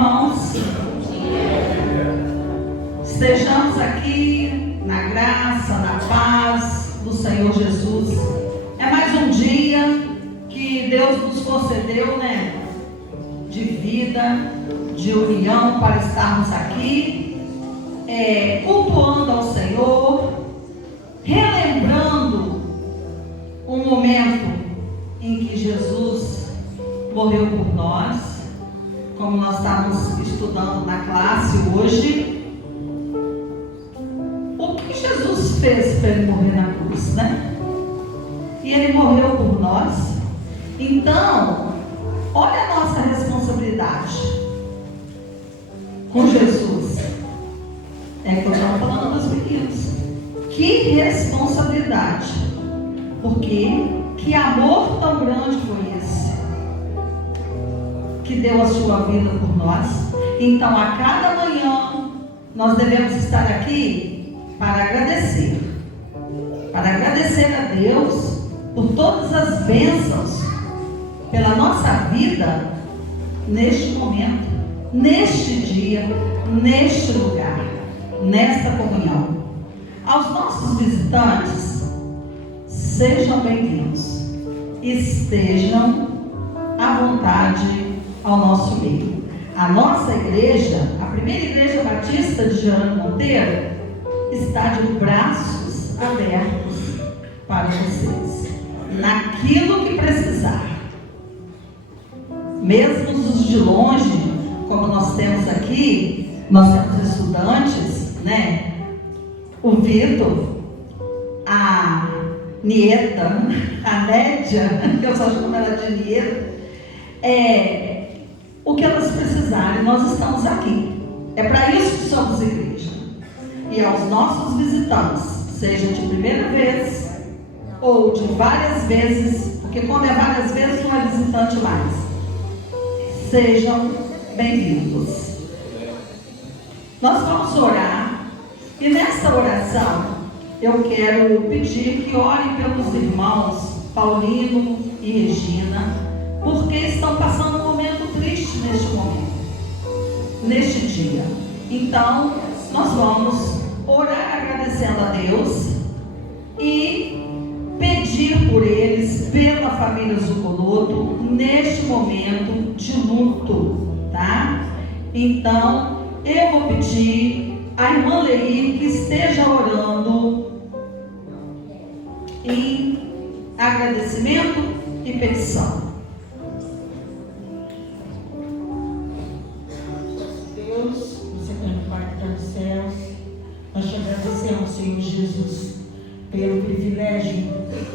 irmãos. Estejamos aqui na graça, na paz do Senhor Jesus. É mais um dia que Deus nos concedeu, né? De vida, de união para estarmos aqui, cultuando ao Senhor, relembrando um momento em que Jesus morreu por nós, como nós estamos estudando na classe hoje. O que Jesus fez para ele morrer na cruz, né? E ele morreu por nós. Então, olha a nossa responsabilidade com Jesus. É que eu estava falando dos meninos. Que responsabilidade. Porque que amor tão grande foi esse, que deu a sua vida por nós. Então, a cada manhã, nós devemos estar aqui para agradecer a Deus por todas as bênçãos, pela nossa vida, neste momento, neste dia, neste lugar, nesta comunhão. Aos nossos visitantes, sejam bem-vindos, estejam à vontade ao nosso meio. A nossa igreja, a primeira igreja batista de Jerônimo Monteiro, está de braços abertos para vocês, naquilo que precisar. Mesmo os de longe, como nós temos aqui, nós temos estudantes, né? O Vitor, a Nieta, a Nédia, que eu só chamo ela de Nieta, o que elas precisarem, nós estamos aqui. É para isso que somos igreja. E aos nossos visitantes, seja de primeira vez ou de várias vezes, porque quando é várias vezes não é visitante mais, sejam bem-vindos. Nós vamos orar, e nessa oração eu quero pedir que orem pelos irmãos Paulino e Regina, porque estão passando um momento triste neste dia. Então, nós vamos orar agradecendo a Deus e pedir por eles, pela família Zucoloto, neste momento de luto, tá? Então, eu vou pedir a irmã Leí que esteja orando em agradecimento e petição. Deus, você tem no Pai que está nos céus, nós te agradecemos, Senhor Jesus, pelo privilégio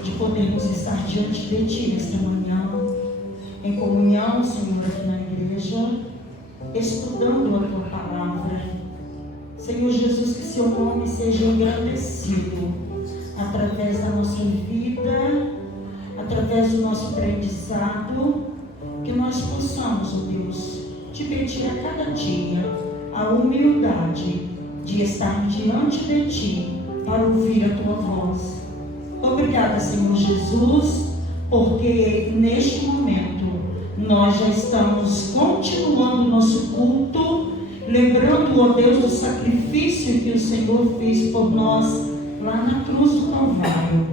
de podermos estar diante de Ti nesta manhã, em comunhão, Senhor, aqui na igreja, estudando a Tua palavra. Senhor Jesus, que Seu nome seja engrandecido através da nossa vida, através do nosso aprendizado, que nós possamos, ó Deus, Te pedir a cada dia a humildade de estar diante de Ti para ouvir a Tua voz. Obrigada, Senhor Jesus, porque neste momento nós já estamos continuando o nosso culto, lembrando, ó Deus, do sacrifício que o Senhor fez por nós lá na cruz do Calvário.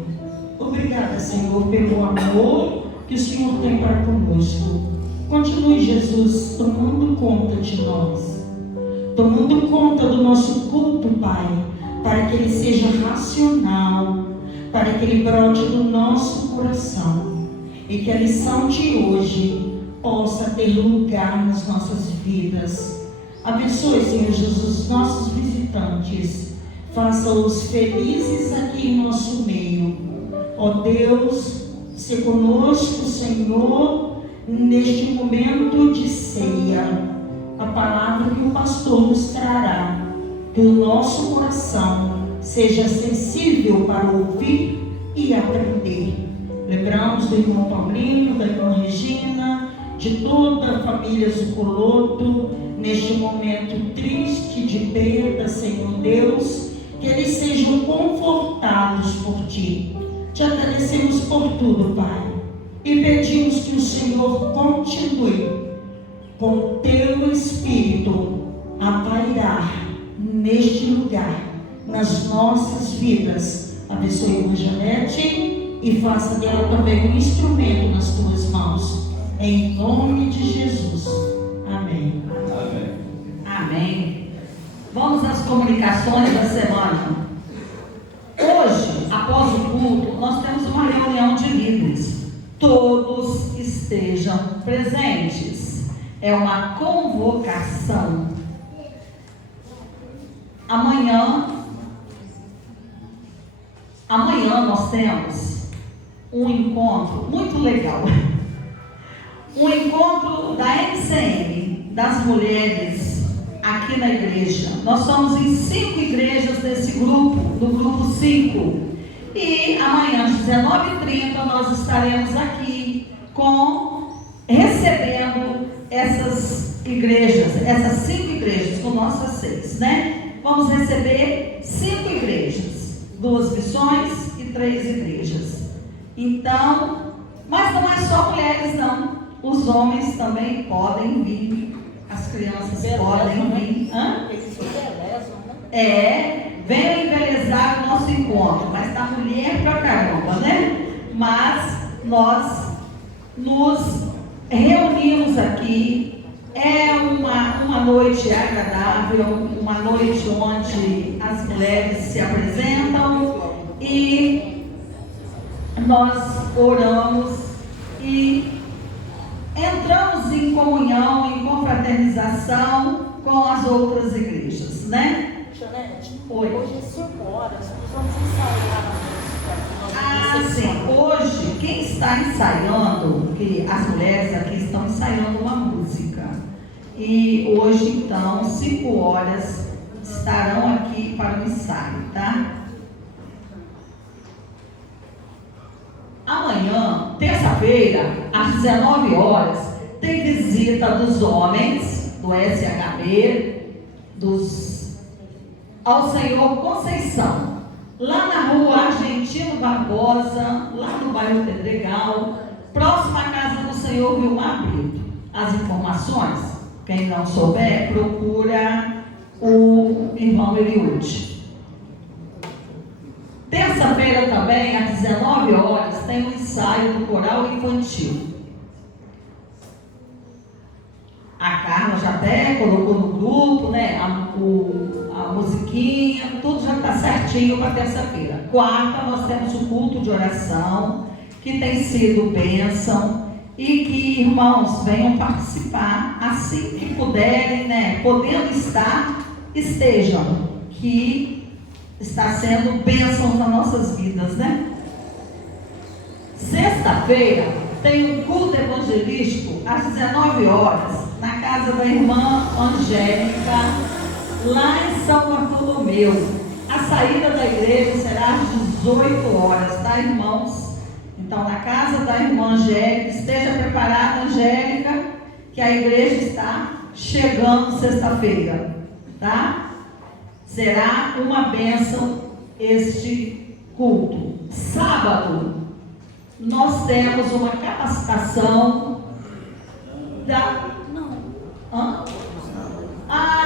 Obrigada, Senhor, pelo amor que o Senhor tem para conosco. Continue, Jesus, tomando conta de nós, tomando conta do nosso culto, Pai, para que ele seja racional, para que ele brote do nosso coração e que a lição de hoje possa ter lugar nas nossas vidas. Abençoe, Senhor Jesus, os nossos visitantes, faça-os felizes aqui em nosso meio. Ó Deus, se conosco, Senhor, neste momento de ceia, a palavra que o pastor nos trará, que o nosso coração seja sensível para ouvir e aprender. Lembramos do irmão Paulino, da irmã Regina, de toda a família Zucoloto, neste momento triste de perda, Senhor Deus, que eles sejam confortados por Ti. Te agradecemos por tudo, Pai, e pedimos que o Senhor continue com o teu Espírito a pairar neste lugar, nas nossas vidas. Abençoe a irmã Janete e faça dela também um instrumento nas tuas mãos. Em nome de Jesus. Amém. Amém. Amém. Vamos às comunicações da semana. Hoje, após o culto, nós temos uma reunião de líderes. Todos estejam presentes. É uma convocação. Amanhã nós temos um encontro muito legal. Um encontro da MCM, das mulheres aqui na igreja. Nós somos em 5 igrejas nesse grupo, do grupo 5. E amanhã, às 19h30, nós estaremos aqui recebendo essas igrejas, essas 5 igrejas, com nossas 6, né? Vamos receber 5 igrejas, 2 missões e 3 igrejas. Então, mas não é só mulheres, não. Os homens também podem vir, as crianças podem vir. Eles embelezam, né? Venham embelezar o nosso encontro, mas da mulher pra caramba, né? Mas nós nos reunimos aqui. É uma noite agradável, uma noite onde as mulheres se apresentam e nós oramos e entramos em comunhão, em confraternização com as outras igrejas, né? Janete, Oi. hoje é 5 horas, nós vamos ensaiar a música. Sim, hoje quem está ensaiando, porque as mulheres aqui estão ensaiando uma música. E hoje, então, 5 horas estarão aqui para o ensaio, tá? Amanhã, terça-feira, às 19 horas, tem visita dos homens do SHB, ao Senhor Conceição, lá na rua Argentino Barbosa, lá no bairro Pedregal, próxima à casa do Senhor Vilmar Brito. As informações, quem não souber, procura o irmão Eliúde. Terça-feira também, às 19 horas, tem um ensaio do coral infantil. A Carla já até colocou no grupo, né? A musiquinha, tudo já está certinho para terça-feira. Quarta, nós temos o culto de oração, que tem sido bênção, e que, irmãos, venham participar assim que puderem, né? Podendo estar, estejam, que está sendo bênção nas nossas vidas, né? Sexta-feira tem um culto evangelístico às 19 horas na casa da irmã Angélica, lá em São Bartolomeu. A saída da igreja será às 18 horas, tá, irmãos? Então, na casa da irmã Angélica, esteja preparada, Angélica, que a igreja está chegando sexta-feira, tá? Será uma bênção este culto. Sábado, nós temos uma capacitação da...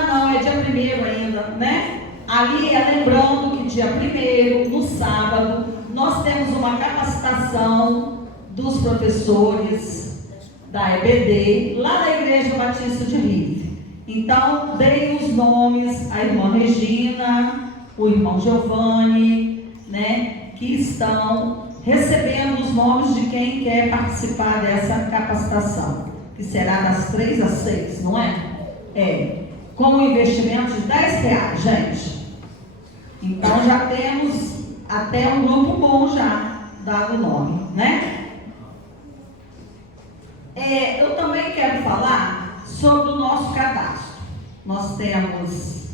Não, é dia 1º ainda, né? Ali lembrando que dia 1º, no sábado, nós temos uma capacitação dos professores da EBD, lá na Igreja Batista de Rife. Então, deem os nomes, a irmã Regina, o irmão Giovanni, né, que estão recebendo os nomes de quem quer participar dessa capacitação, que será das 3 às 6, não é? Com um investimento de R$10, gente. Então, já temos até um grupo bom já dado o nome, né? Eu também quero falar sobre o nosso cadastro. Nós temos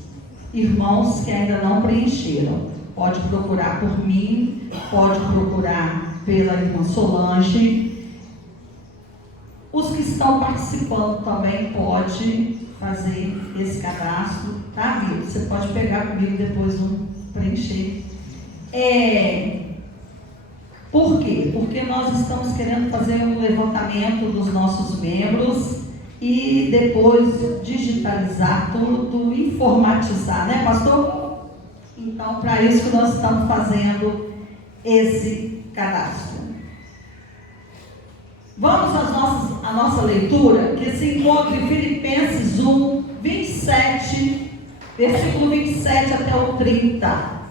irmãos que ainda não preencheram. Pode procurar por mim, pode procurar pela irmã Solange. Os que estão participando também podem fazer esse cadastro, tá, Vitor? Você pode pegar comigo depois do preencher. Por quê? Porque nós estamos querendo fazer um levantamento dos nossos membros e depois digitalizar tudo, informatizar, né, pastor? Então, para isso que nós estamos fazendo esse cadastro. Vamos à nossa leitura, que se encontra em Filipenses 1, 27, versículo 27 até o 30.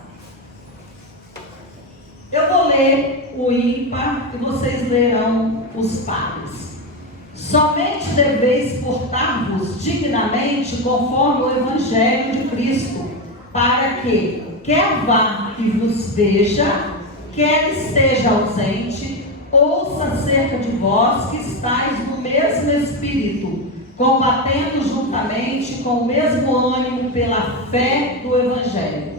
Eu vou ler o ímpar e vocês lerão os pares. Somente deveis portar-vos dignamente conforme o Evangelho de Cristo, para que, quer vá e vos veja, quer esteja ausente, ouça acerca de vós que estáis no mesmo Espírito, combatendo juntamente com o mesmo ânimo pela fé do Evangelho.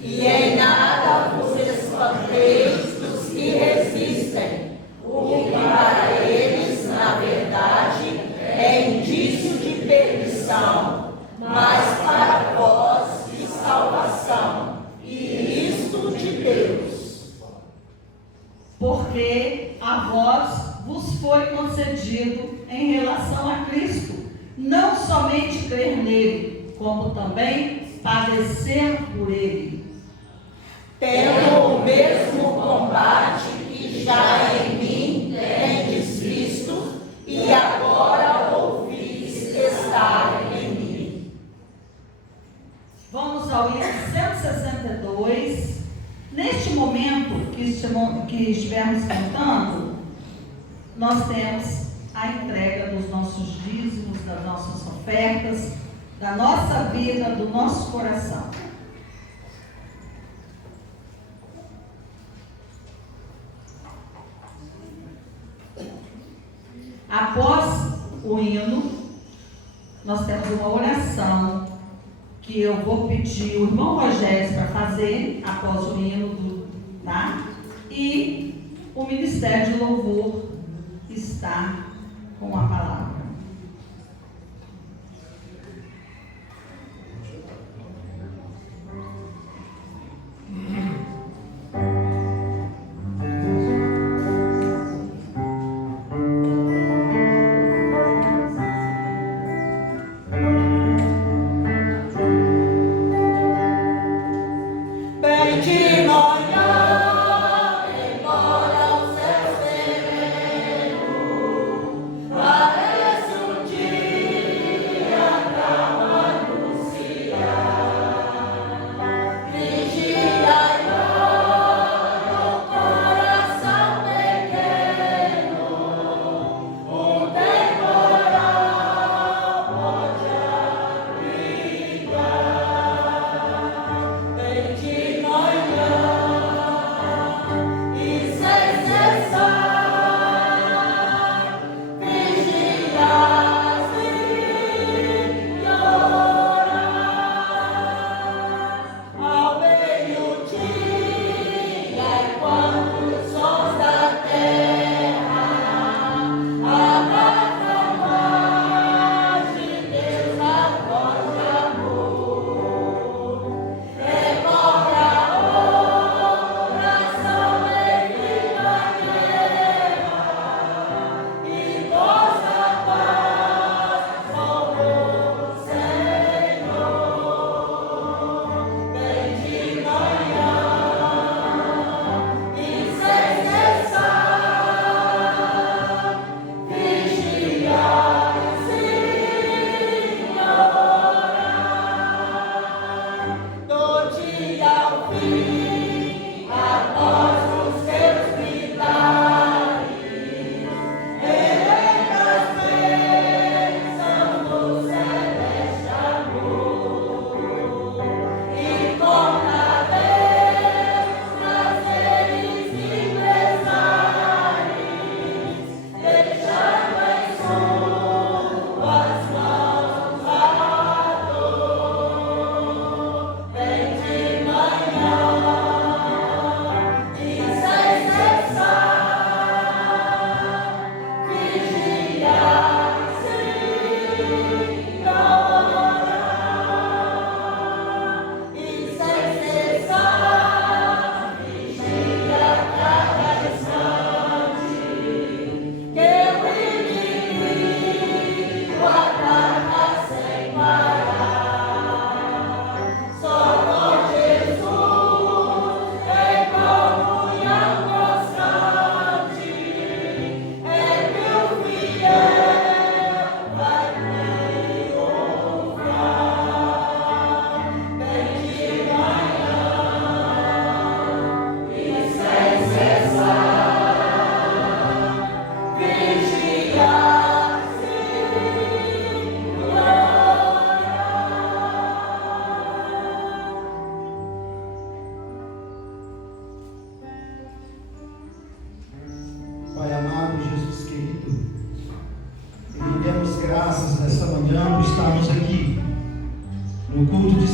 E em nada vos espanteis dos que resistem, o que para eles, na verdade, é indício de perdição, mas para vós de salvação, e isto de Deus. Porque a vós vos foi concedido em relação a Cristo, não somente crer nele, como também padecer por ele. Tendo o mesmo combate que já em mim tendes visto, e agora ouvis estar em mim. Vamos ao item 162. Neste momento que estivermos cantando, nós temos a entrega dos nossos dízimos, das nossas ofertas, da nossa vida, do nosso coração. Após o hino, nós temos uma oração que eu vou pedir o irmão Rogério para fazer após o hino, tá? E o Ministério de Louvor está com a palavra. Bem de manhã, embora o céu sereno,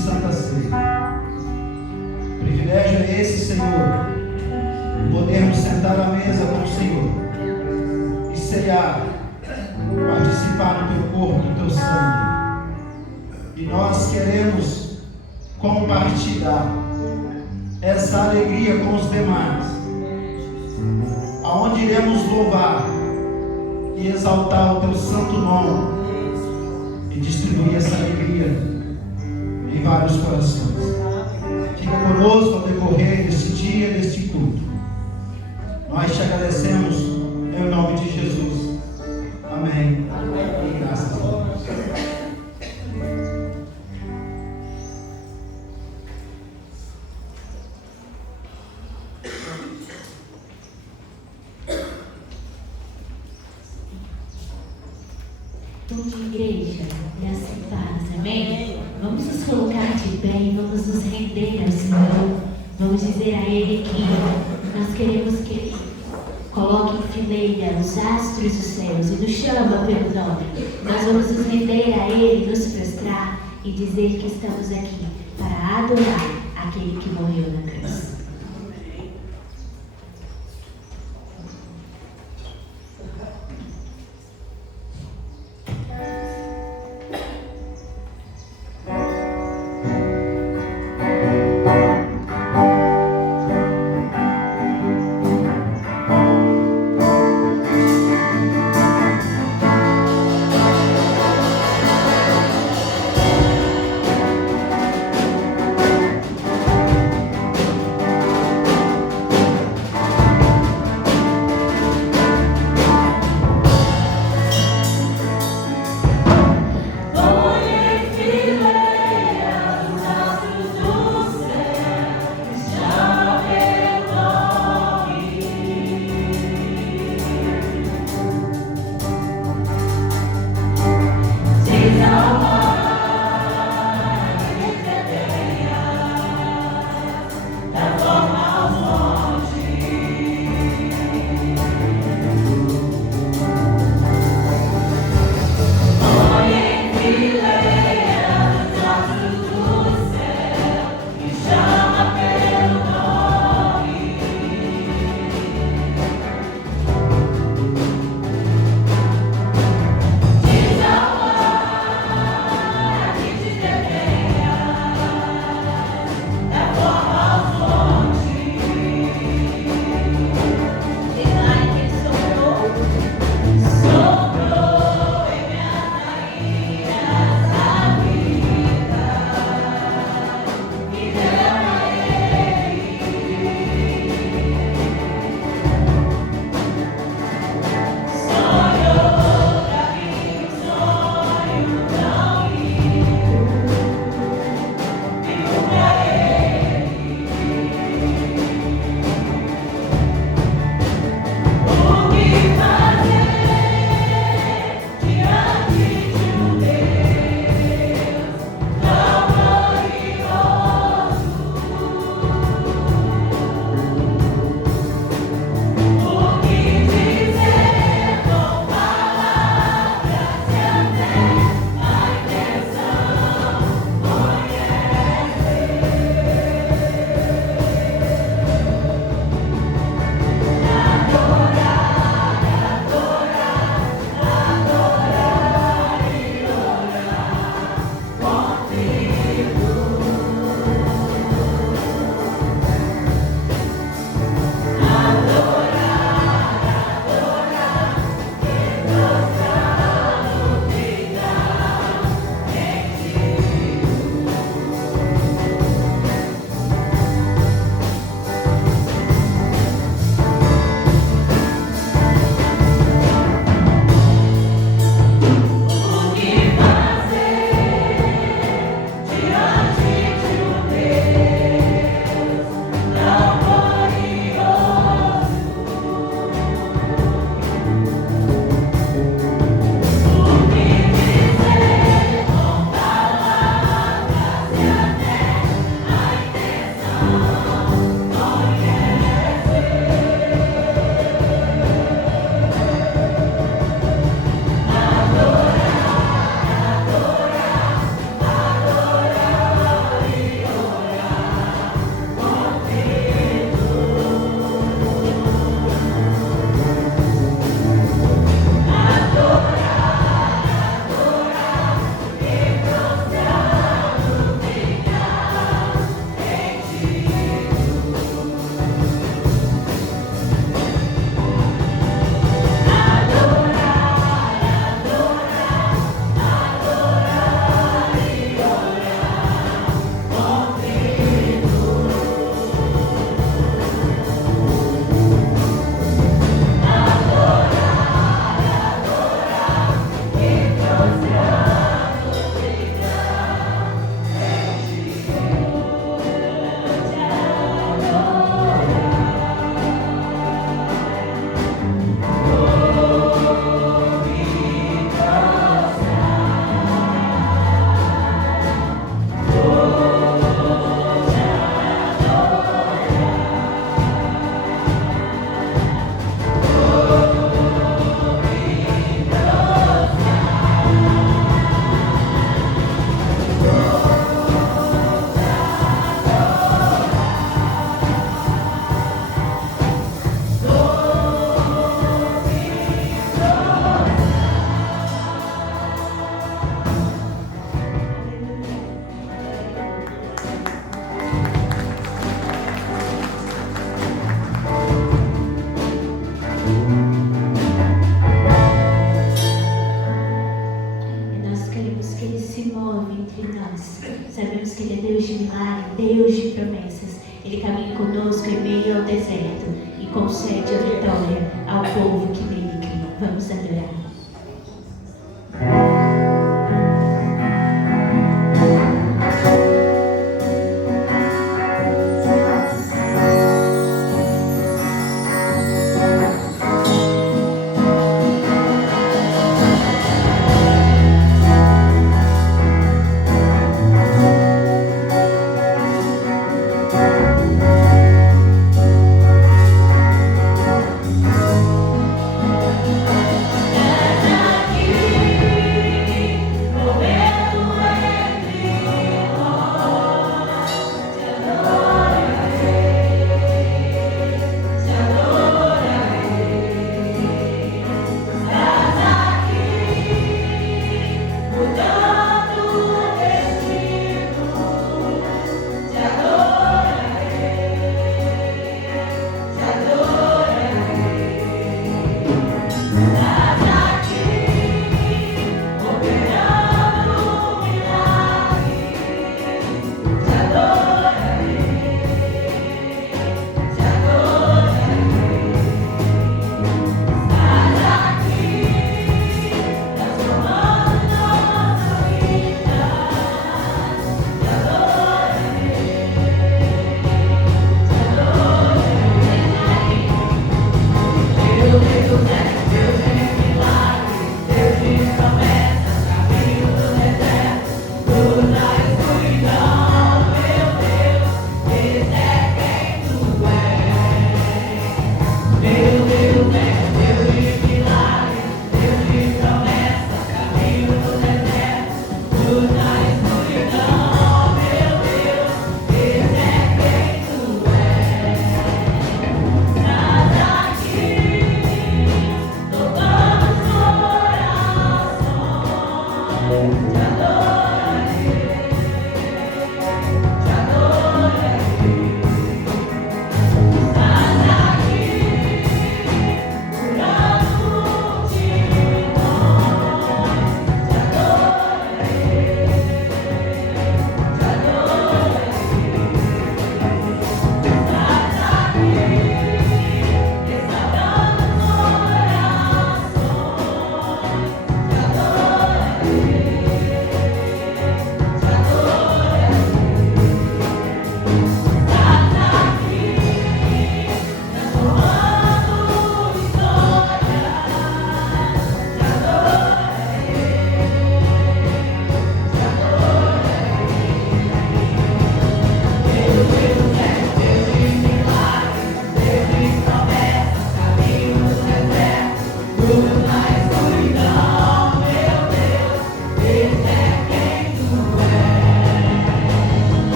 Santa Ceia. O privilégio é esse, Senhor, podermos sentar à mesa com o Senhor e ceiar, participar do teu corpo, do teu sangue. E nós queremos compartilhar essa alegria com os demais, aonde iremos louvar e exaltar o teu santo nome e distribuir essa alegria em vários corações. Fica conosco ao decorrer deste dia, deste culto. Nós te agradecemos em nome de Jesus. Amém. E graças a Deus. Bom dia, igreja, graça e paz, amém? Vamos nos colocar de pé e vamos nos render ao Senhor. Vamos dizer a Ele que nós queremos que Ele coloque em fileira os astros dos céus e nos chama pelo nome. Nós vamos nos render a Ele, nos prostrar e dizer que estamos aqui para adorar aquele que morreu na cruz. Deus de promessas. Ele caminha conosco em meio ao deserto e concede a vitória ao povo que nele crê. Vamos adorar. É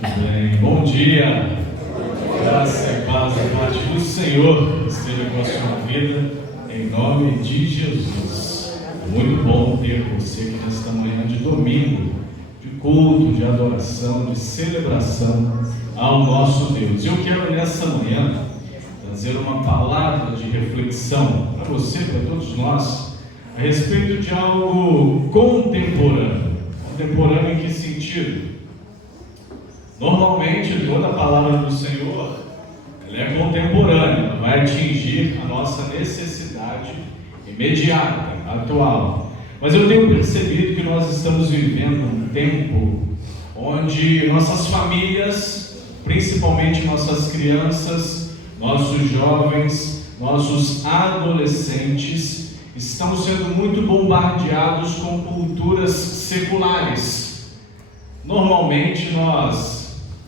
Muito bem. Bom dia. Graça e paz da parte do Senhor esteja com a sua vida, em nome de Jesus. Muito bom ter você aqui nesta manhã de domingo, de culto, de adoração, de celebração ao nosso Deus. Eu quero nessa manhã trazer uma palavra de reflexão para você, para todos nós, a respeito de algo contemporâneo. Contemporâneo em que sentido? Normalmente, toda a palavra do Senhor ela é contemporânea, ela vai atingir a nossa necessidade imediata, atual. Mas eu tenho percebido que nós estamos vivendo um tempo onde nossas famílias, principalmente nossas crianças, nossos jovens, nossos adolescentes, estão sendo muito bombardeados com culturas seculares. Normalmente nós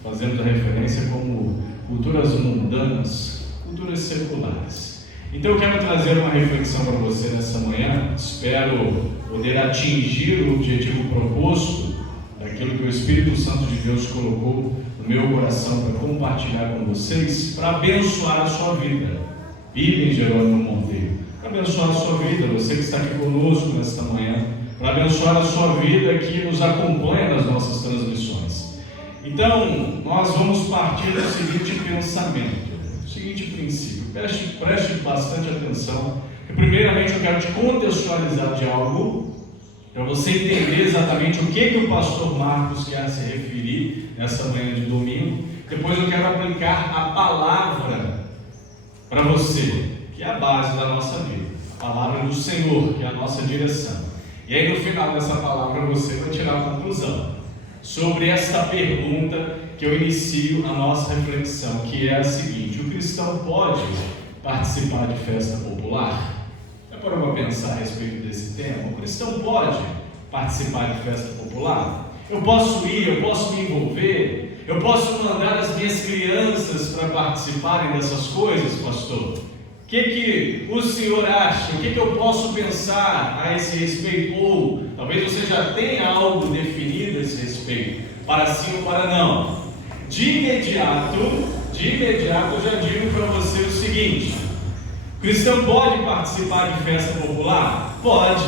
fazemos a referência como culturas mundanas, culturas seculares. Então eu quero trazer uma reflexão para você nessa manhã. Espero poder atingir o objetivo proposto daquilo que o Espírito Santo de Deus colocou no meu coração para compartilhar com vocês, para abençoar a sua vida. Bíblia em Jerônimo Monteiro, para abençoar a sua vida, você que está aqui conosco nesta manhã, para abençoar a sua vida que nos acompanha nas nossas transmissões. Então, nós vamos partir do seguinte pensamento, do seguinte princípio. Preste bastante atenção. Primeiramente, eu quero te contextualizar de algo, para você entender exatamente o que o pastor Marcos quer se referir nessa manhã de domingo. Depois eu quero aplicar a palavra para você, que é a base da nossa vida. A palavra do Senhor, que é a nossa direção. E aí, no final dessa palavra, você vai tirar a conclusão sobre esta pergunta que eu inicio a nossa reflexão, que é a seguinte: o cristão pode participar de festa popular? Já parou para pensar a respeito desse tema? O cristão pode participar de festa popular? Eu posso ir, eu posso me envolver, eu posso mandar as minhas crianças para participarem dessas coisas, pastor? O que o senhor acha? O que eu posso pensar a esse respeito? Ou talvez você já tenha algo definido a esse respeito, para sim ou para não. De imediato eu já digo para você o seguinte: o cristão pode participar de festa popular? Pode.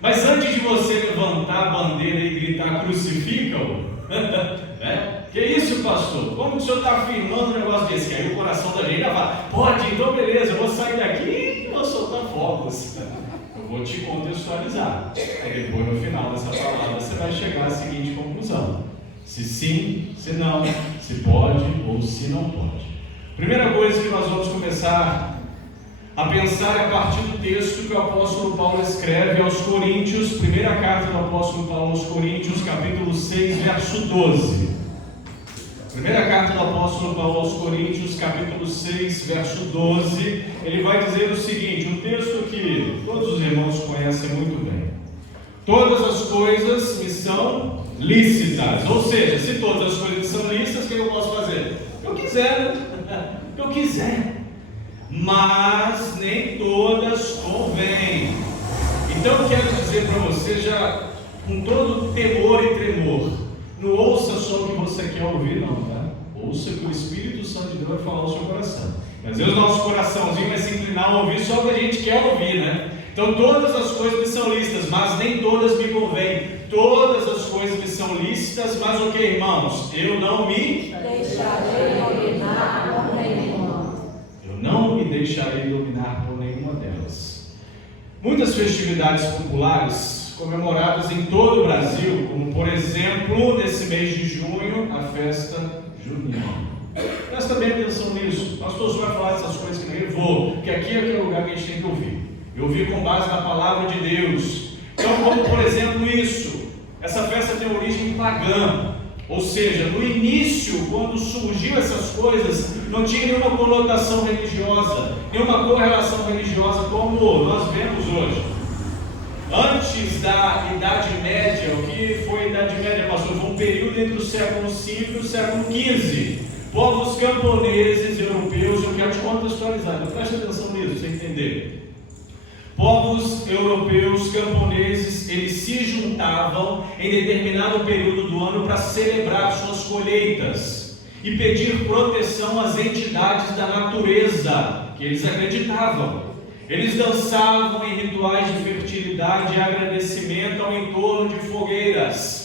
Mas antes de você levantar a bandeira e gritar crucifica-o, né? Que isso, pastor? Como o senhor está afirmando um negócio desse? Que aí o coração da gente fala: pode, então beleza, eu vou sair daqui e vou soltar fogos. Eu vou te contextualizar. Aí depois, no final dessa palavra, você vai chegar à seguinte conclusão: se sim, se não, se pode ou se não pode. Primeira coisa que nós vamos começar a pensar é a partir do texto que o apóstolo Paulo escreve aos Coríntios, primeira carta do apóstolo Paulo aos Coríntios, capítulo 6, verso 12. Primeira carta do apóstolo Paulo aos Coríntios, capítulo 6, verso 12, ele vai dizer o seguinte, um texto que todos os irmãos conhecem muito bem: todas as coisas me são lícitas. Ou seja, se todas as coisas me são lícitas, o que eu posso fazer? O que eu quiser, o que eu quiser. Mas nem todas convêm. Então eu quero dizer para você, já com todo temor e tremor, não ouça só o que você quer ouvir, não, tá? Ouça o que o Espírito Santo de Deus vai falar ao seu coração. Às vezes o nosso coraçãozinho vai se inclinar a ouvir só o que a gente quer ouvir, né? Então todas as coisas me são lícitas, mas nem todas me convêm. Todas as coisas me são lícitas, mas o que, irmãos? Eu não me deixarei dominar por nenhuma. Eu não me deixarei dominar por nenhuma delas. Muitas festividades populares comemoradas em todo o Brasil, como por exemplo, nesse mês de junho, a festa junina. Presta bem atenção nisso. O pastor só vai falar dessas coisas que eu vou, porque aqui é aquele lugar que a gente tem que ouvir. Eu ouvi com base na palavra de Deus. Então, como por exemplo isso, essa festa tem origem pagã. Ou seja, no início, quando surgiu essas coisas, não tinha nenhuma conotação religiosa, nenhuma correlação religiosa como nós vemos hoje. Antes da Idade Média, o que foi a Idade Média, pastor? Foi um período entre o século V e o século XV. Povos camponeses europeus, eu quero te contextualizar, então preste atenção nisso, para você entender. povos europeus, camponeses, eles se juntavam em determinado período do ano para celebrar suas colheitas e pedir proteção às entidades da natureza que eles acreditavam. Eles dançavam em rituais de fertilidade e agradecimento ao entorno de fogueiras.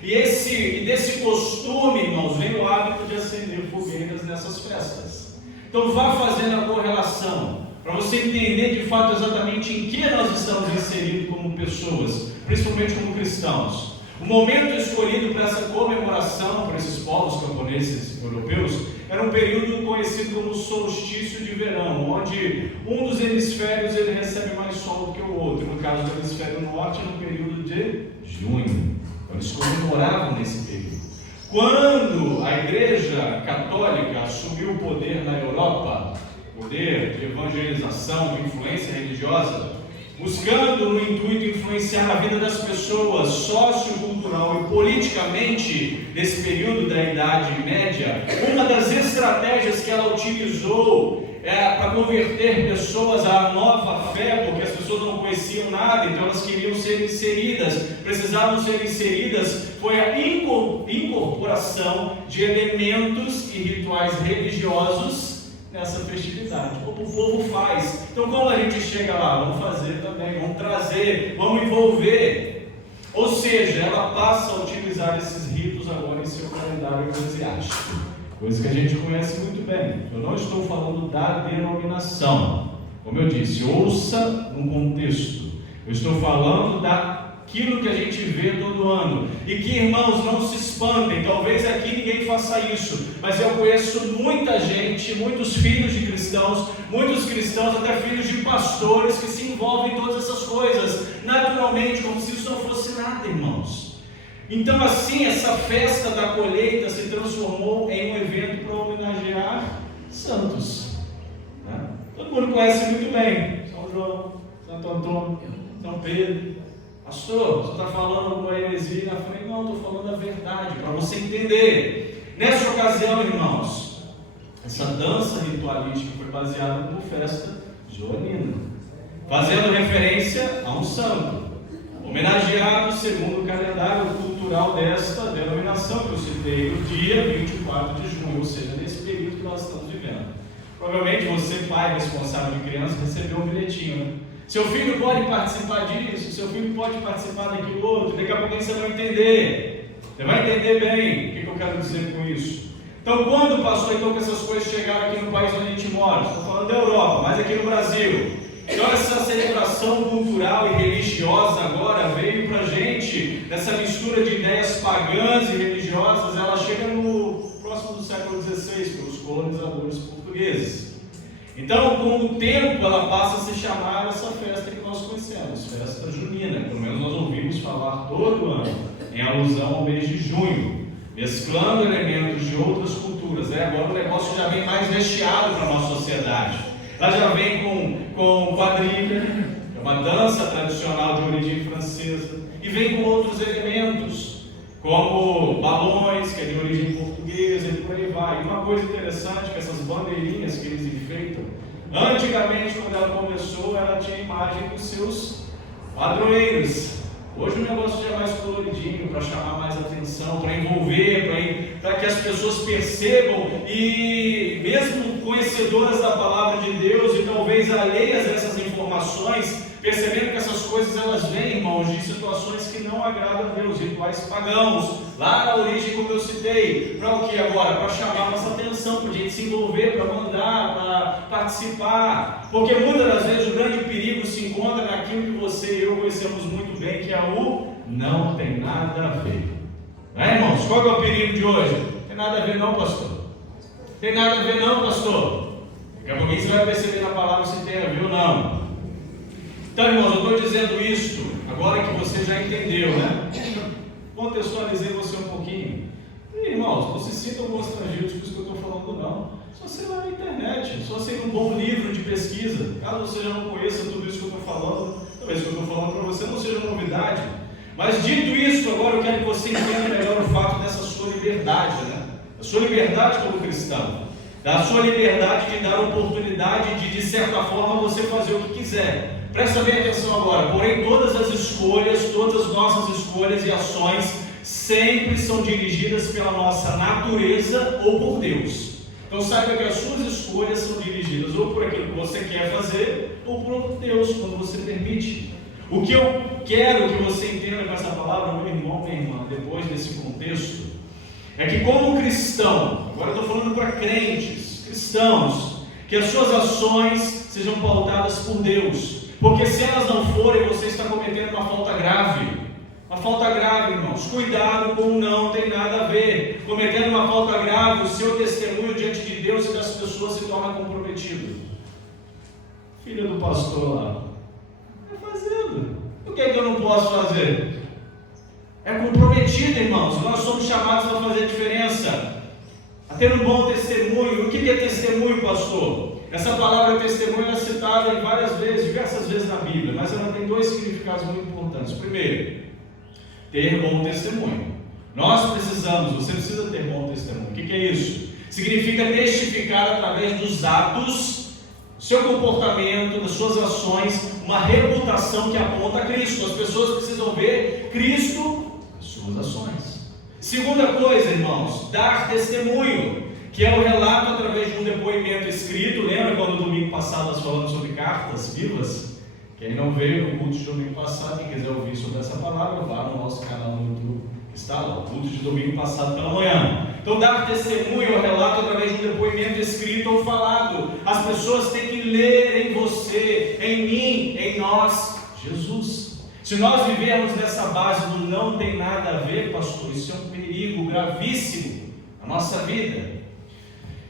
E desse costume, irmãos, vem o hábito de acender fogueiras nessas festas. Então vá fazendo a correlação, para você entender de fato exatamente em que nós estamos inseridos como pessoas, principalmente como cristãos. O momento escolhido para essa comemoração, para esses povos camponeses europeus, era um período conhecido como solstício de verão, onde um dos hemisférios ele recebe mais sol do que o outro. No caso do hemisfério norte, no período de junho. Então, eles comemoravam nesse período. Quando a Igreja Católica assumiu o poder na Europa, poder de evangelização, de influência religiosa, buscando no intuito influenciar a vida das pessoas sociocultural e politicamente nesse período da Idade Média, uma das estratégias que ela utilizou para converter pessoas à nova fé, porque as pessoas não conheciam nada, então elas queriam ser inseridas, precisavam ser inseridas, foi a incorporação de elementos e rituais religiosos nessa festividade, como o povo faz. Então, como a gente chega lá, vamos fazer também, vamos trazer, vamos envolver. Ou seja, ela passa a utilizar esses ritos agora em seu calendário eclesiástico, coisa que a gente conhece muito bem. Eu não estou falando da denominação, como eu disse, ouça no contexto. Eu estou falando daquilo que a gente vê todo ano. E que, irmãos, não se espantem, talvez aqui ninguém faça isso, mas eu conheço muita gente, muitos filhos de cristãos, muitos cristãos, até filhos de pastores, que se envolvem em todas essas coisas, naturalmente, como se isso não fosse nada, irmãos. Então, assim, essa festa da colheita se transformou em um evento para homenagear santos, né? Todo mundo conhece muito bem: São João, Santo Antônio, São Pedro. Pastor, você está falando alguma heresia na frente? Não, estou falando a verdade, para você entender. Nessa ocasião, irmãos, essa dança ritualística foi baseada como festa joanina, fazendo referência a um santo, homenageado segundo o calendário cultural desta denominação que eu citei, no dia 24 de junho, ou seja, nesse período que nós estamos vivendo. Provavelmente você, pai responsável de criança, recebeu um bilhetinho, né? Seu filho pode participar disso, seu filho pode participar daquilo outro, daqui a pouquinho você vai entender. Você vai entender bem o que eu quero dizer com isso. Então, quando passou então que essas coisas chegaram aqui no país onde a gente mora, estou falando da Europa, mas aqui no Brasil, então essa celebração cultural e religiosa agora veio para a gente, nessa mistura de ideias pagãs e religiosas, ela chega no próximo do século XVI, pelos colonizadores portugueses. Então, com o tempo, ela passa a se chamar essa festa que nós conhecemos, festa junina. Pelo menos nós ouvimos falar todo ano, em alusão ao mês de junho, mesclando elementos de outras culturas. Agora o negócio já vem mais recheado para a nossa sociedade. Ela já vem com quadrilha, que é uma dança tradicional de origem francesa, e vem com outros elementos, como balões, que é de origem portuguesa, e por aí vai. E uma coisa interessante, que essas bandeirinhas que eles enfeitam, antigamente, quando ela começou, ela tinha a imagem dos seus padroeiros. Hoje o negócio já é mais coloridinho, para chamar mais atenção, para envolver, para que as pessoas percebam, e mesmo conhecedoras da palavra de Deus e talvez alheias a essas informações, percebendo que essas coisas elas vêm, irmãos, de situações que não agradam a Deus, rituais pagãos, lá na origem, como eu citei. Para o que agora? Para chamar nossa atenção, para a gente se envolver, para mandar, para participar, porque muitas das vezes o grande perigo se encontra naquilo que você e eu conhecemos muito bem, que é o não tem nada a ver. Não é, irmãos? Qual é o perigo de hoje? Não tem nada a ver não, pastor. Tem nada a ver não, pastor. Daqui a pouquinho você vai perceber na palavra se tem a ver ou não. Então, irmãos, eu estou dizendo isto agora que você já entendeu, né? Contextualizei você um pouquinho. E, irmãos, não se sintam constrangidos com isso que eu estou falando, não. Só você vai na internet, só você um bom livro de pesquisa. Caso você já não conheça tudo isso que eu estou falando, talvez o que eu estou falando para você não seja novidade. Mas, dito isso, agora eu quero que você entenda melhor o fato dessa sua liberdade, né? A sua liberdade como cristão. Da sua liberdade de dar oportunidade de certa forma, você fazer o que quiser. Presta bem atenção agora. Porém, todas as nossas escolhas e ações sempre são dirigidas pela nossa natureza ou por Deus. Então saiba que as suas escolhas são dirigidas ou por aquilo que você quer fazer ou por Deus, quando você permite. O que eu quero que você entenda com essa palavra, meu irmão, minha irmã, depois desse contexto, é que como cristão, agora eu estou falando para crentes, cristãos, que as suas ações sejam pautadas por Deus, porque se elas não forem, você está cometendo uma falta grave. Uma falta grave, irmãos. Cuidado com o não tem nada a ver. Cometendo uma falta grave, o seu testemunho diante de Deus e das pessoas se torna comprometido. Filha do pastor lá, é fazendo. O que é que eu não posso fazer? É comprometido, irmãos. Nós somos chamados a fazer diferença, a ter um bom testemunho. O que é testemunho, pastor? Essa palavra testemunho é citada em diversas vezes na Bíblia, mas ela tem dois significados muito importantes. Primeiro, ter bom testemunho. Nós precisamos, você precisa ter bom testemunho. O que é isso? Significa testificar através dos atos, seu comportamento, das suas ações, uma reputação que aponta a Cristo. As pessoas precisam ver Cristo nas suas ações. Segunda coisa, irmãos, dar testemunho, que é o relato através de um depoimento escrito. Lembra quando no domingo passado nós falamos sobre cartas vivas? Quem não veio no culto de domingo passado, quem quiser ouvir sobre essa palavra, vá no nosso canal no YouTube, está lá, o culto de domingo passado pela manhã. Então, dar testemunho é o relato através de um depoimento escrito ou falado. As pessoas têm que ler em você, em mim, em nós, Jesus. Se nós vivermos nessa base do não tem nada a ver, pastor, isso é um perigo gravíssimo na nossa vida.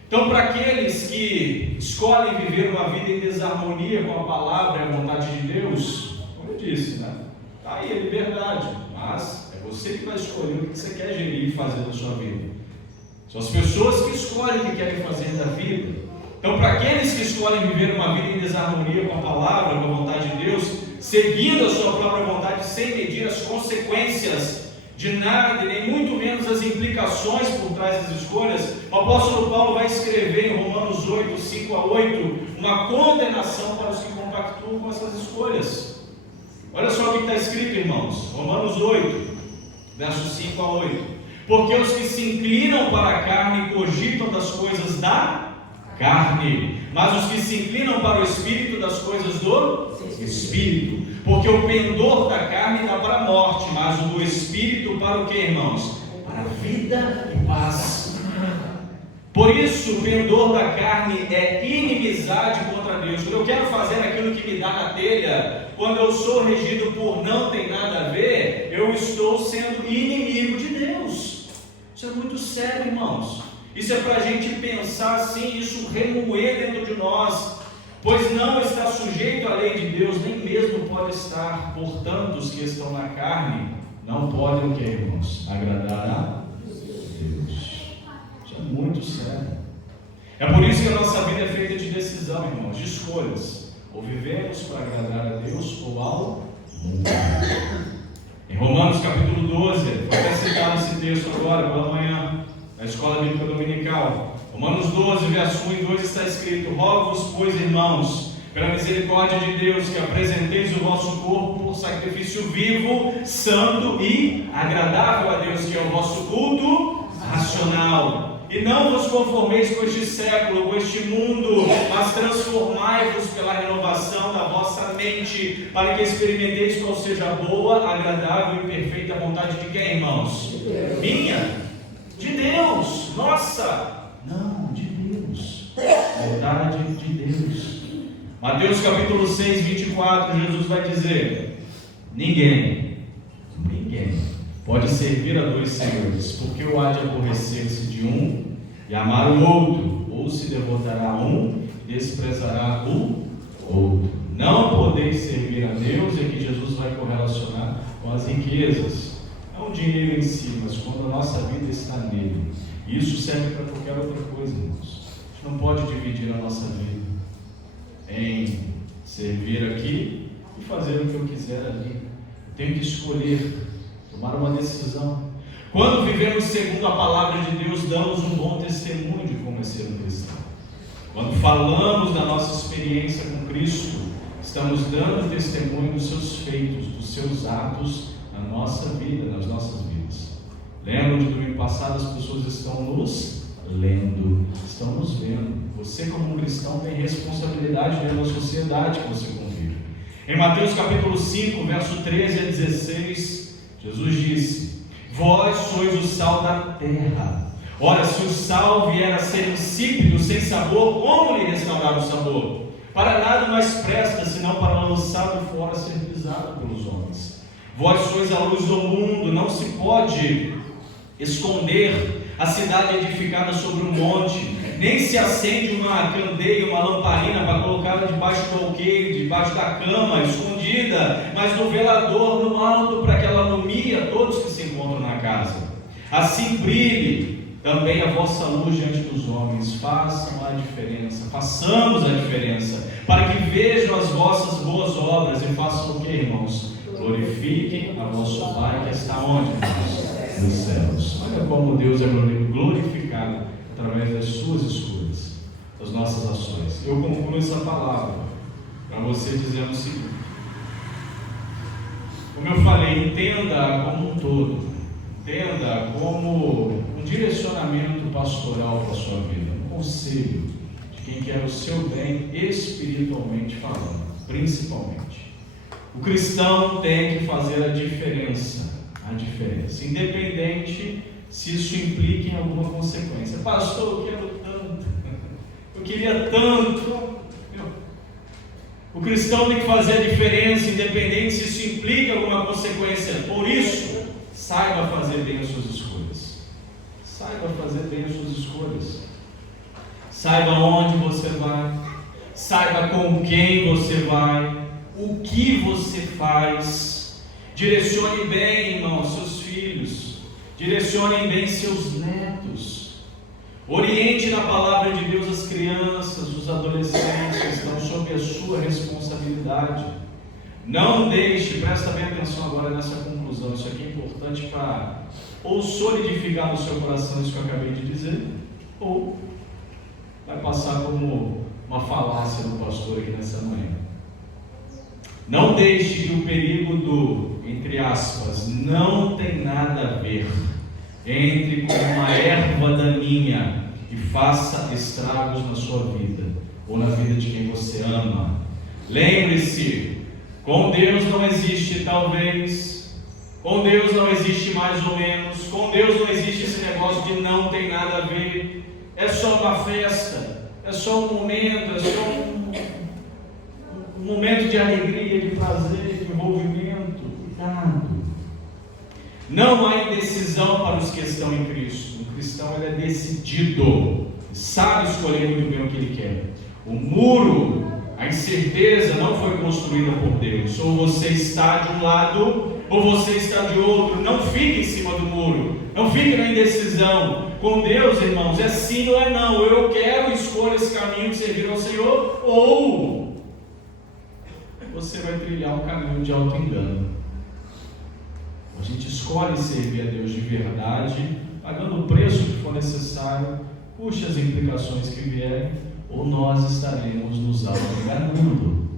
Então, para aqueles que escolhem viver uma vida em desarmonia com a palavra e a vontade de Deus, como eu disse, né? Está aí a liberdade, mas é você que vai escolher o que você quer gerir e fazer da sua vida. São as pessoas que escolhem o que querem fazer da vida. Então, para aqueles que escolhem viver uma vida em desarmonia com a palavra, com a vontade de Deus, seguindo a sua própria vontade, sem medir as consequências de nada, nem muito menos as implicações por trás das escolhas, o apóstolo Paulo vai escrever em Romanos 8, 5 a 8, uma condenação para os que compactuam com essas escolhas. Olha só o que está escrito, irmãos, Romanos 8, versos 5 a 8. Porque os que se inclinam para a carne cogitam das coisas da carne, mas os que se inclinam para o Espírito, das coisas do Espírito. Porque o pendor da carne dá para a morte, mas o do Espírito para o que, irmãos? Para a vida e paz. Por isso, o pendor da carne é inimizade contra Deus. Quando eu quero fazer aquilo que me dá na telha, quando eu sou regido por não tem nada a ver, eu estou sendo inimigo de Deus. Isso é muito sério, irmãos. Isso é para a gente pensar assim, isso remoer dentro de nós. Pois não está sujeito à lei de Deus, nem mesmo pode estar. Portanto, os que estão na carne não podem, o que, irmãos? Agradar a Deus. Isso é muito sério. É por isso que a nossa vida é feita de decisão, irmãos, de escolhas. Ou vivemos para agradar a Deus ou ao mundo. Em Romanos capítulo 12, vou até citar esse texto agora, pela manhã, na escola bíblica dominical. Romanos 12, verso 1 e 2 está escrito: rogo-vos, pois, irmãos, pela misericórdia de Deus, que apresenteis o vosso corpo por sacrifício vivo, santo e agradável a Deus, que é o vosso culto racional. E não vos conformeis com este século, com este mundo, mas transformai-vos pela renovação da vossa mente, para que experimenteis qual seja a boa, agradável e perfeita vontade de quem, irmãos? Minha? De Deus, nossa, não, de Deus, vontade de Deus. Mateus capítulo 6, 24, Jesus vai dizer: ninguém pode servir a dois senhores, porque ou há de aborrecer-se de um e amar o outro, ou se devotará a um e desprezará o outro. Não podeis servir a Deus, e aqui Jesus vai correlacionar com as riquezas. Não o dinheiro em si, mas quando a nossa vida está nele. Isso serve para qualquer outra coisa, irmãos. A gente não pode dividir a nossa vida em servir aqui e fazer o que eu quiser ali. Eu tenho que escolher, tomar uma decisão. Quando vivemos segundo a palavra de Deus, damos um bom testemunho de como é ser um cristão. Quando falamos da nossa experiência com Cristo, estamos dando testemunho dos seus feitos, dos seus atos na nossa vida, nas nossas vidas. Lembram de domingo passado, as pessoas estão nos lendo, estão nos vendo. Você, como um cristão, tem responsabilidade dentro da sociedade que você convive. Em Mateus capítulo 5, verso 13 a 16, Jesus disse: vós sois o sal da terra. Ora, se o sal vier a ser insípido, sem sabor, como lhe restaurar o sabor? Para nada mais presta, senão para lançado fora, ser pisado pelos homens. Vós sois a luz do mundo. Não se pode esconder a cidade edificada sobre um monte, nem se acende uma candeia, uma lamparina para colocá-la debaixo do alqueire, debaixo da cama, escondida, mas no velador, no alto, para que ela ilumine a todos que se encontram na casa. Assim brilhe também a vossa luz diante dos homens. Façam a diferença, façamos a diferença, para que vejam as vossas boas obras e façam o que, irmãos? Glorifiquem a vosso Pai que está onde, irmãos? Nos céus. Olha como Deus é glorificado através das suas escolhas, das nossas ações. Eu concluo essa palavra para você dizendo o seguinte: como eu falei, entenda como um todo, entenda como um direcionamento pastoral para a sua vida, um conselho de quem quer o seu bem espiritualmente falando, principalmente. O cristão tem que fazer a diferença, independente se isso implica em alguma consequência. Pastor, eu quero tanto, eu queria tanto. O cristão tem que fazer a diferença, independente se isso implica em alguma consequência. Por isso, saiba fazer bem as suas escolhas. Saiba fazer bem as suas escolhas. Saiba onde você vai, saiba com quem você vai, o que você faz. Direcione bem, irmãos, seus filhos. Direcionem bem seus netos. Oriente na palavra de Deus as crianças, os adolescentes que estão sob a sua responsabilidade. Não deixe, presta bem atenção agora nessa conclusão. Isso aqui é importante para ou solidificar no seu coração isso que eu acabei de dizer, ou vai passar como uma falácia do pastor aqui nessa manhã. Não deixe que o perigo do, entre aspas, não tem nada a ver, entre com uma erva daninha e faça estragos na sua vida ou na vida de quem você ama. Lembre-se, com Deus não existe talvez, com Deus não existe mais ou menos, com Deus não existe esse negócio de não tem nada a ver, é só uma festa, é só um momento, é só um momento de alegria, de prazer, de envolvimento. Cuidado. Não há indecisão para os que estão em Cristo. O cristão, ele é decidido, sabe escolher muito bem o que ele quer. O muro, a incerteza não foi construída por Deus. Ou você está de um lado, ou você está de outro. Não fique em cima do muro, não fique na indecisão. Com Deus, irmãos, é sim ou é não. Eu quero, escolher esse caminho de servir ao Senhor, ou você vai trilhar um caminho de auto-engano. A gente escolhe servir a Deus de verdade, pagando o preço que for necessário, puxe as implicações que vierem, ou nós estaremos nos auto-enganando.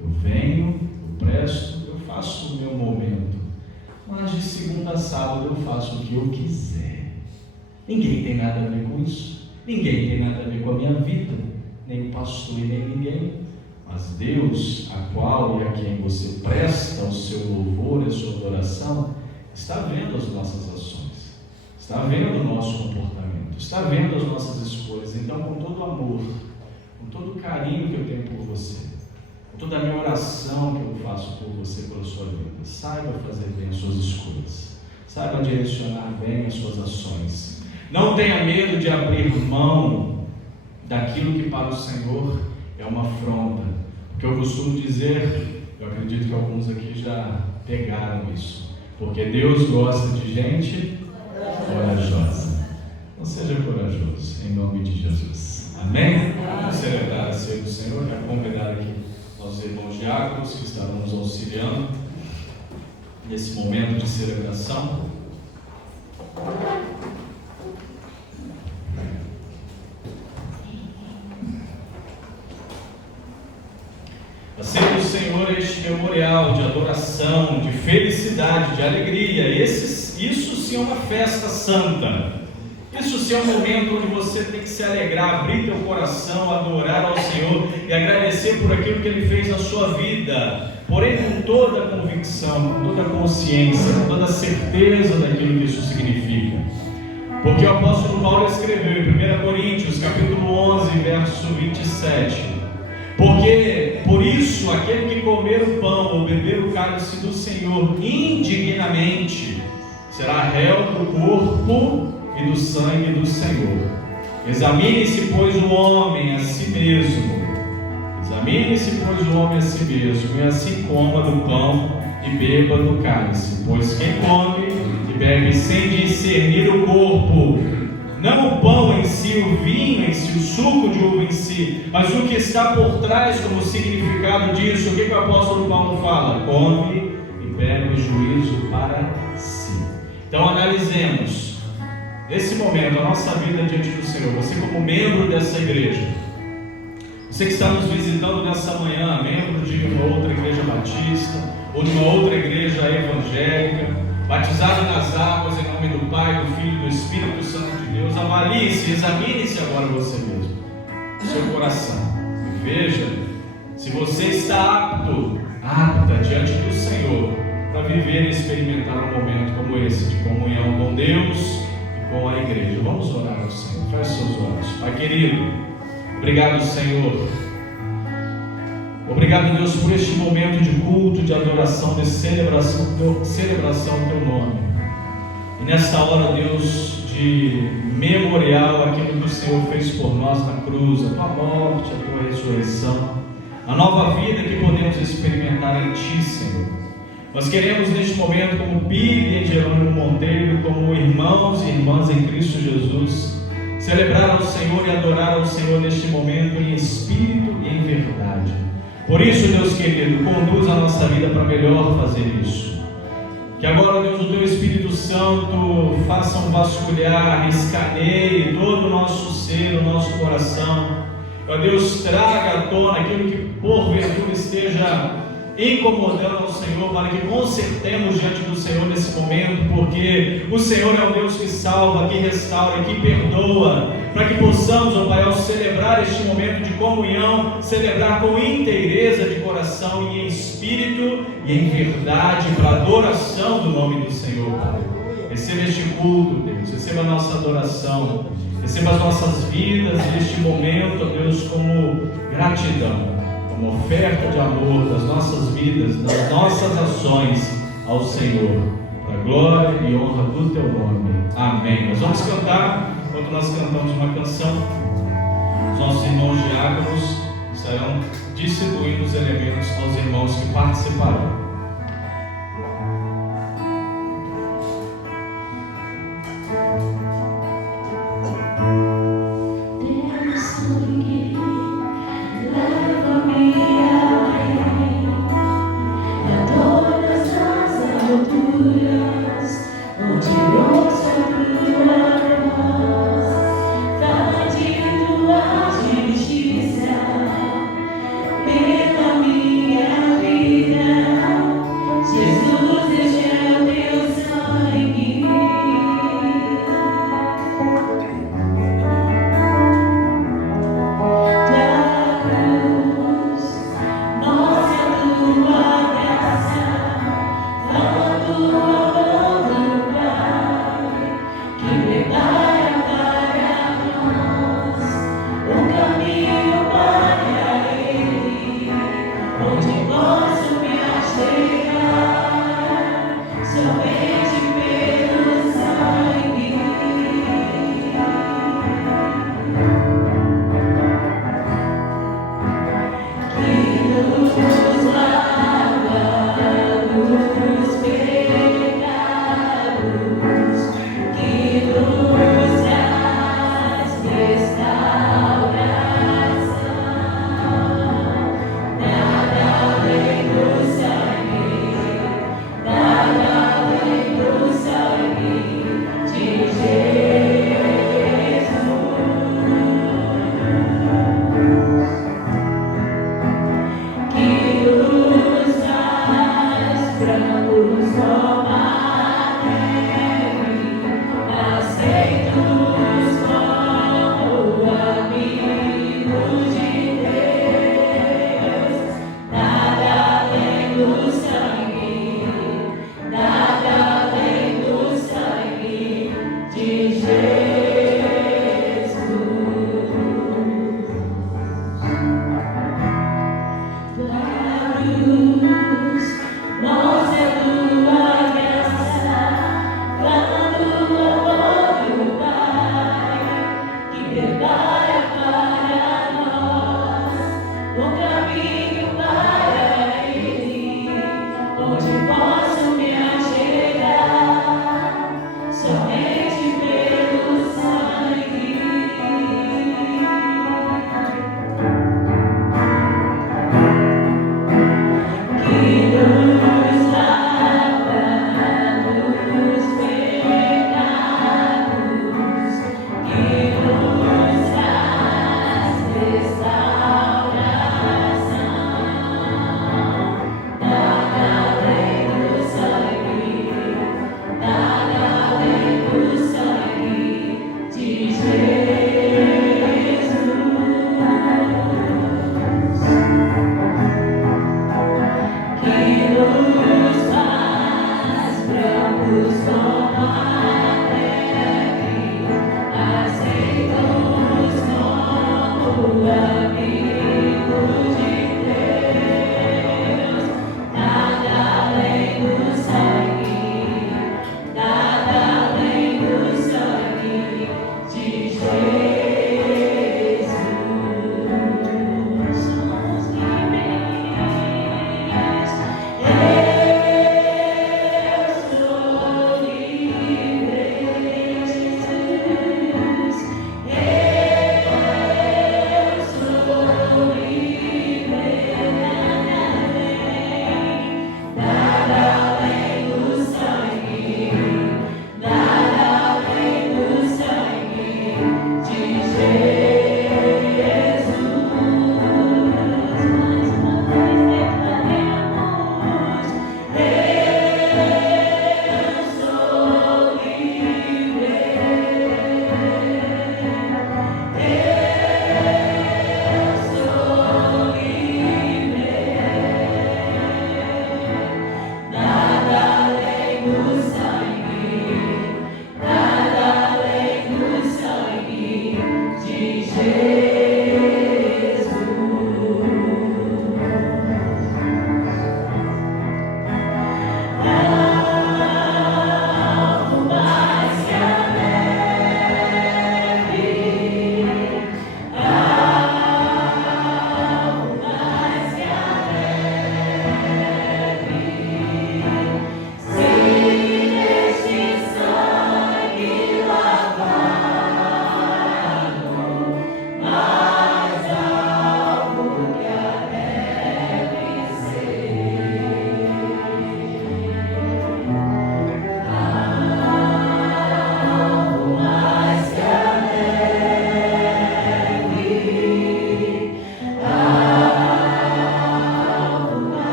Eu venho, eu presto, eu faço o meu momento, mas de segunda a sábado eu faço o que eu quiser. Ninguém tem nada a ver com isso, ninguém tem nada a ver com a minha vida, nem o pastor e nem ninguém. Mas Deus, a qual e a quem você presta o seu louvor e a sua adoração, está vendo as nossas ações, está vendo o nosso comportamento, está vendo as nossas escolhas. Então, com todo amor, com todo o carinho que eu tenho por você, com toda a minha oração que eu faço por você, pela sua vida, saiba fazer bem as suas escolhas, saiba direcionar bem as suas ações. Não tenha medo de abrir mão daquilo que para o Senhor é uma afronta. Porque eu costumo dizer, eu acredito que alguns aqui já pegaram isso, porque Deus gosta de gente corajosa. Então seja corajoso, em nome de Jesus. Amém? Vamos celebrar a ceia do Senhor. Quero convidar aqui aos irmãos diáconos que estarão nos auxiliando nesse momento de celebração. A ceia do Senhor Senhor este memorial de adoração, de felicidade, de alegria. Isso sim é uma festa santa. Isso sim é um momento onde você tem que se alegrar, abrir teu coração, adorar ao Senhor e agradecer por aquilo que Ele fez na sua vida, porém com toda a convicção, com toda a consciência, com toda a certeza daquilo que isso significa. Porque o apóstolo Paulo escreveu em 1 Coríntios, capítulo 11, verso 27, porque por isso aquele que comer o pão ou beber o cálice do Senhor indignamente será réu do corpo e do sangue do Senhor. Examine-se, pois, o homem a si mesmo. Examine-se, pois, o homem a si mesmo, e assim coma do pão e beba do cálice. Pois quem come e bebe sem discernir o corpo, não o pão em si, o vinho em si, o suco de uva em si, mas o que está por trás como significado disso, o que o apóstolo Paulo fala? Come e bebe juízo para si. Então analisemos nesse momento a nossa vida diante do Senhor. Você como membro dessa igreja, você que está nos visitando nessa manhã, membro de uma outra igreja batista ou de uma outra igreja evangélica, batizado nas águas em nome do Pai, do Filho e do Espírito Santo de Deus, avalie-se, examine-se agora você mesmo, o seu coração, e veja se você está apta diante do Senhor para viver e experimentar um momento como esse de comunhão com Deus e com a igreja. Vamos orar ao Senhor. Feche seus olhos. Pai querido, obrigado, Senhor. Obrigado, Deus, por este momento de culto, de adoração, de celebração do Teu nome. E nessa hora, Deus, de memorial aquilo que o Senhor fez por nós na cruz, a Tua morte, a Tua ressurreição, a nova vida que podemos experimentar em Ti, Senhor. Nós queremos neste momento, como Bíblia e Jerônimo Monteiro, como irmãos e irmãs em Cristo Jesus, celebrar ao Senhor e adorar ao Senhor neste momento em espírito e em verdade. Por isso, Deus querido, conduz a nossa vida para melhor fazer isso. Que agora, Deus, o Teu Espírito Santo faça um vasculhar, escaneie todo o nosso ser, o nosso coração. Ó Deus, traga à tona aquilo que porventura esteja incomodando ao Senhor, para que consertemos diante do Senhor nesse momento, porque o Senhor é o Deus que salva, que restaura, que perdoa, para que possamos, ó Pai, ao celebrar este momento de comunhão, celebrar com inteireza de coração e em espírito e em verdade, para a adoração do nome do Senhor, Pai. Receba este culto, Deus, receba a nossa adoração, receba as nossas vidas neste momento, ó Deus, como gratidão, uma oferta de amor das nossas vidas, das nossas ações ao Senhor, para a glória e honra do Teu nome. Amém. Nós vamos cantar, enquanto nós cantamos uma canção, os nossos irmãos diáconos estarão distribuindo os elementos aos irmãos que participarão. Pela minha vida.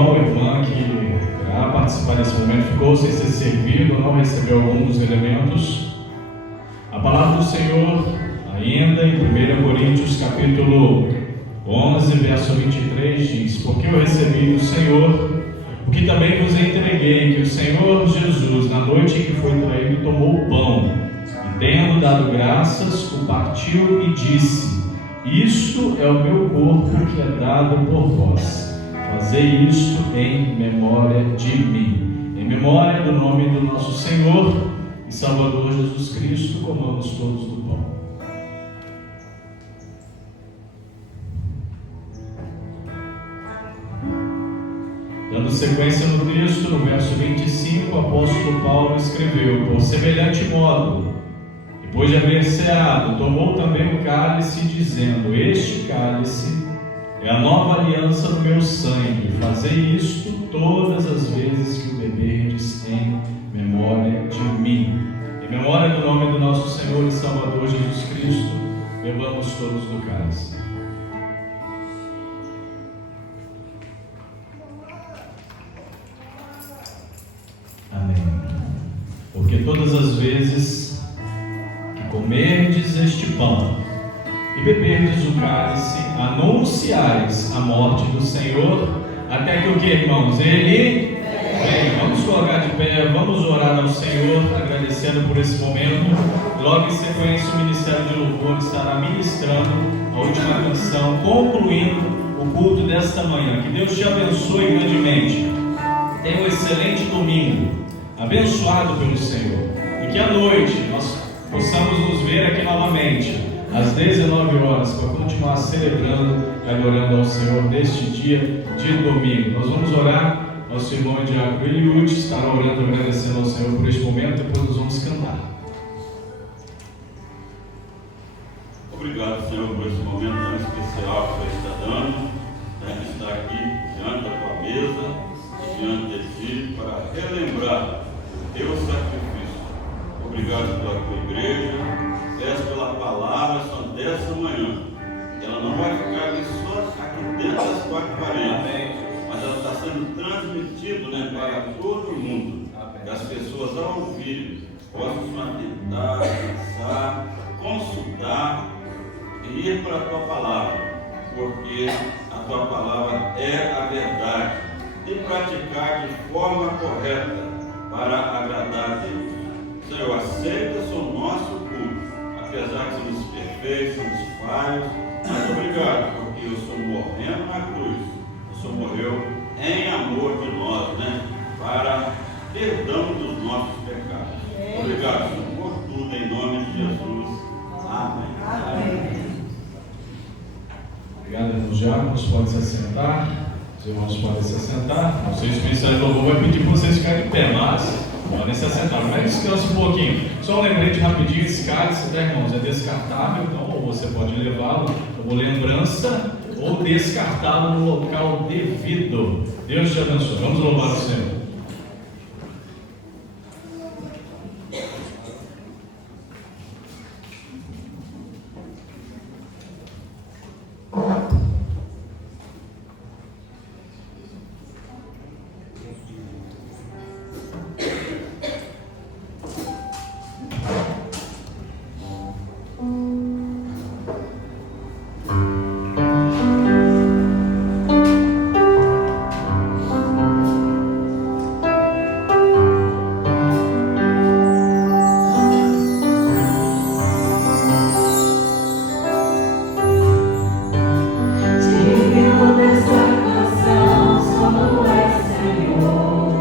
irmão ou irmã que irá participar desse momento ficou sem ser servido ou não recebeu algum dos elementos, a palavra do Senhor, ainda em 1 Coríntios capítulo 11, verso 23, diz: porque eu recebi do Senhor o que também vos entreguei, que o Senhor Jesus, na noite em que foi traído, tomou o pão, e tendo dado graças, o partiu e disse: isto é o meu corpo que é dado por vós. Fazei isto em memória de mim. Em memória do nome do nosso Senhor e Salvador Jesus Cristo, comamos todos do pão. Dando sequência no texto, no verso 25, o apóstolo Paulo escreveu: por semelhante modo, depois de haver ceado, tomou também o cálice, dizendo: este cálice é a nova aliança no meu sangue. Fazei isto todas as vezes que o beberdes em memória de mim. Em memória do nome do nosso Senhor e Salvador Jesus Cristo, bebamos todos do cálice. Amém. Porque todas as vezes que comerdes este pão e beberdes o cálice, anunciais a morte do Senhor, até que o que, irmãos? Ele vem. Vamos colocar de pé, vamos orar ao Senhor, agradecendo por esse momento. Logo em sequência, o Ministério de Louvor estará ministrando a última canção, concluindo o culto desta manhã. Que Deus te abençoe grandemente. Tenha um excelente domingo, abençoado pelo Senhor, e que à noite nós possamos nos ver aqui novamente às 19 horas para continuar celebrando e adorando ao Senhor neste dia de domingo. Nós vamos orar. Nosso irmão Diácono Eliud estará orando, agradecendo ao Senhor por este momento, e depois nós vamos cantar. Obrigado, Senhor, por esse momento tão especial que o Senhor está dando, de estar aqui diante da tua mesa, diante de ti, para relembrar o teu sacrifício. Obrigado pela tua igreja, peço pela palavra só dessa manhã. Ela não vai ficar aqui só aqui dentro das quatro paredes, mas ela está sendo transmitida, para todo mundo. Que as pessoas, ao ouvirem, possam se atentar, pensar, consultar e ir para a tua palavra, porque a tua palavra é a verdade, e praticar de forma correta para agradar a Deus. Senhor, aceita o nosso culto, apesar de sermos perfeitos, somos falhos, mas obrigado, porque o Senhor morrendo na cruz, o Senhor morreu em amor de nós, para perdão dos nossos pecados. Obrigado, Senhor, por tudo, em nome de Jesus. Amém. Amém. Obrigado, irmãos diáconos. Podem se assentar. Os irmãos podem se assentar. Não sei se o Ministério do Louvor vai pedir para vocês ficarem de pé, mas podem se assentar. Mas descansa um pouquinho. Só um lembrete rapidinho: esse cálice, irmãos, é descartável, então ou você pode levá-lo como lembrança ou descartá-lo no local devido. Deus te abençoe. Vamos louvar o Senhor. Digno dessa canção, só tu és Senhor.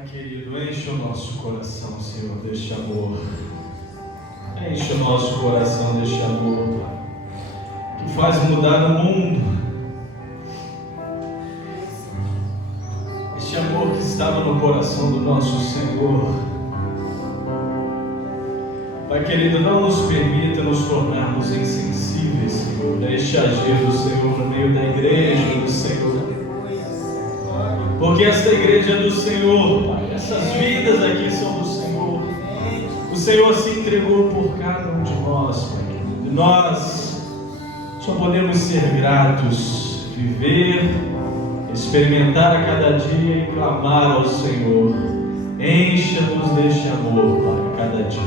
Pai querido, enche o nosso coração, Senhor, deste amor. Enche o nosso coração deste amor, Pai, que faz mudar o mundo. Este amor que estava no coração do nosso Senhor. Pai querido, não nos permita nos tornarmos insensíveis, Senhor, a este agir do Senhor no meio da igreja do Senhor. Porque esta igreja é do Senhor, Pai. Essas vidas aqui são do Senhor. O Senhor se entregou por cada um de nós, Pai. E nós só podemos ser gratos, viver, experimentar a cada dia e clamar ao Senhor. Encha-nos deste amor, Pai, a cada dia.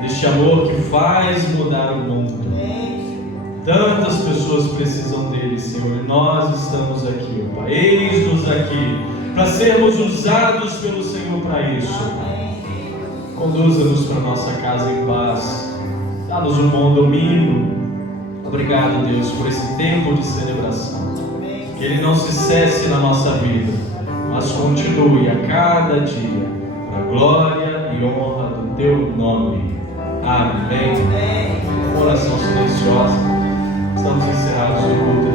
Deste amor que faz mudar o mundo. Tantas pessoas precisam dele, Senhor, e nós estamos aqui, Pai. Eis-nos aqui para sermos usados pelo Senhor para isso. Conduza-nos para nossa casa em paz. Dá-nos um bom domingo. Obrigado, Deus, por esse tempo de celebração. Que ele não se cesse na nossa vida, mas continue a cada dia para a glória e honra do teu nome. Amém. Oração silenciosa. Estamos encerrados no culto.